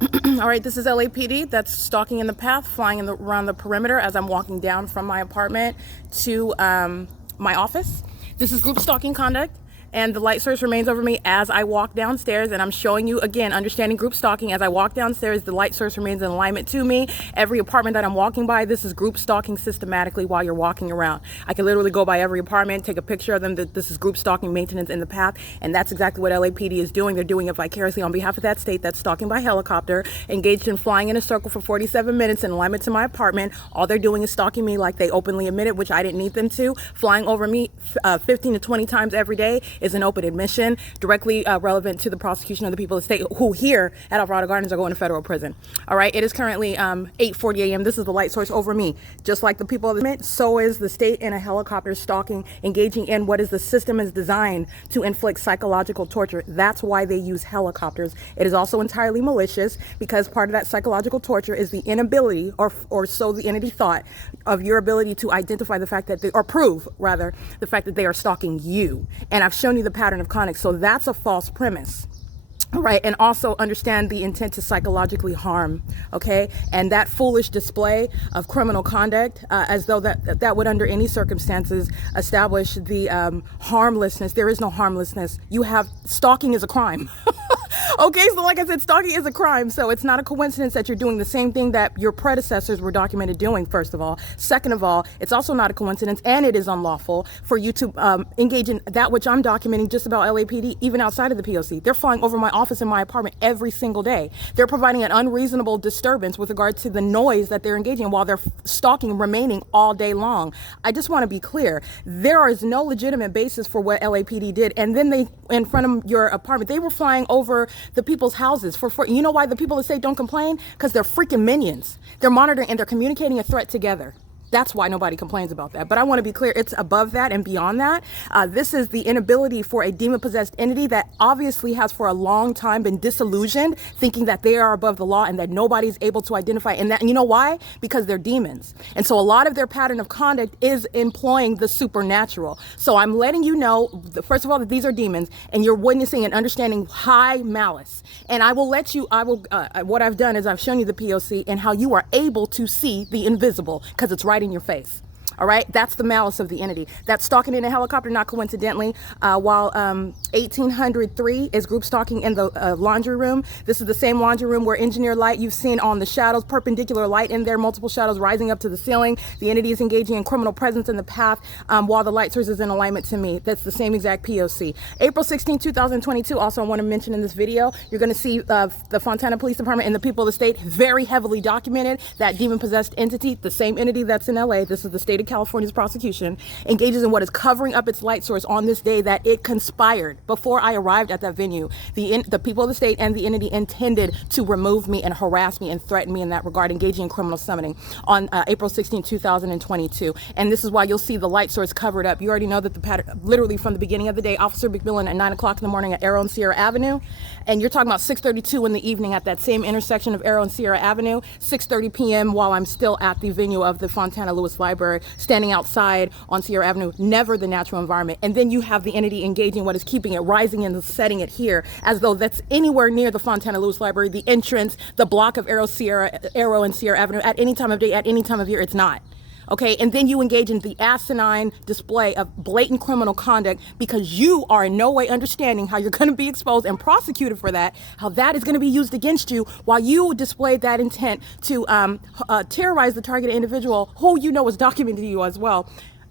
All right, this is LAPD. That's stalking in the path, flying around the perimeter as I'm walking down from my apartment to my office. This is group stalking conduct, and the light source remains over me as I walk downstairs, and I'm showing you again understanding group stalking. As I walk downstairs, the light source remains in alignment to me. Every apartment that I'm walking by, this is group stalking systematically while you're walking around. I can literally go by every apartment, take a picture of them, that this is group stalking maintenance in the path, and that's exactly what LAPD is doing. They're doing it vicariously on behalf of that state that's stalking by helicopter, engaged in flying in a circle for 47 minutes in alignment to my apartment. All they're doing is stalking me like they openly admitted, which I didn't need them to. Flying over me 15 to 20 times every day is an open admission, directly relevant to the prosecution of the people of the state who here at Alvarado Gardens are going to federal prison. All right, it is currently 8:40 a.m. This is the light source over me. Just like the people of the state, so is the state in a helicopter stalking, engaging in what is the system is designed to inflict psychological torture. That's why they use helicopters. It is also entirely malicious because part of that psychological torture is the inability, or so the entity thought, of your ability to identify the fact that or prove rather the fact that they are stalking you. And I've shown you the pattern of conduct, so that's a false premise. All right, and also understand the intent to psychologically harm, okay? And that foolish display of criminal conduct, as though that would under any circumstances establish the harmlessness. There is no harmlessness. You have, stalking is a crime. Okay, so like I said, stalking is a crime. So it's not a coincidence that you're doing the same thing that your predecessors were documented doing, first of all. Second of all, it's also not a coincidence, and it is unlawful for you to engage in that which I'm documenting just about LAPD, even outside of the P.O.C. They're flying over my office and my apartment every single day. They're providing an unreasonable disturbance with regard to the noise that they're engaging in while they're stalking remaining all day long. I just want to be clear. There is no legitimate basis for what LAPD did. And then they, in front of your apartment, they were flying over the people's houses for you know why the people of the state don't complain? Because they're freaking minions. They're monitoring and they're communicating a threat together. That's why nobody complains about that. But I want to be clear, it's above that and beyond that. This is the inability for a demon-possessed entity that obviously has for a long time been disillusioned, thinking that they are above the law and that nobody's able to identify. And you know why? Because they're demons. And so a lot of their pattern of conduct is employing the supernatural. So I'm letting you know, first of all, that these are demons, and you're witnessing and understanding high malice. And I will let you, what I've done is I've shown you the P.O.C. and how you are able to see the invisible, because it's right in your face. All right, that's the malice of the entity. That's stalking in a helicopter, not coincidentally, while 1803 is group stalking in the laundry room. This is the same laundry room where engineer light you've seen on the shadows, perpendicular light in there, multiple shadows rising up to the ceiling. The entity is engaging in criminal presence in the path while the light source is in alignment to me. That's the same exact P.O.C. April 16, 2022, also I want to mention in this video, you're going to see the Fontana Police Department and the people of the state very heavily documented that demon-possessed entity, the same entity that's in LA, this is the state of California's prosecution, engages in what is covering up its light source on this day that it conspired. Before I arrived at that venue, the people of the state and the entity intended to remove me and harass me and threaten me in that regard, engaging in criminal summoning on April 16, 2022. And this is why you'll see the light source covered up. You already know that the pattern, literally from the beginning of the day, Officer McMillan at 9 o'clock in the morning at Arrow and Sierra Avenue. And you're talking about 6:32 in the evening at that same intersection of Arrow and Sierra Avenue, 6:30 p.m. while I'm still at the venue of the Fontana Lewis Library, standing outside on Sierra Avenue, never the natural environment. And then you have the entity engaging what is keeping it, rising and setting it here, as though that's anywhere near the Fontana Lewis Library, the entrance, the block of Arrow and Sierra Avenue at any time of day, at any time of year. It's not. Okay, and then you engage in the asinine display of blatant criminal conduct because you are in no way understanding how you're going to be exposed and prosecuted for that, how that is going to be used against you while you display that intent to terrorize the targeted individual who you know is documented to you as well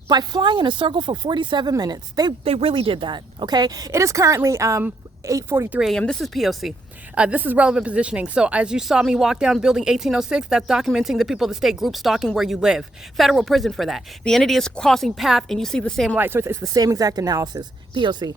by flying in a circle for 47 minutes. They really did that, okay? It is currently 8:43 a.m. This is P.O.C. This is relevant positioning. So as you saw me walk down building 1806, that's documenting the people of the state group stalking where you live. Federal prison for that. The entity is crossing path and you see the same light, so it's the same exact analysis. P.O.C.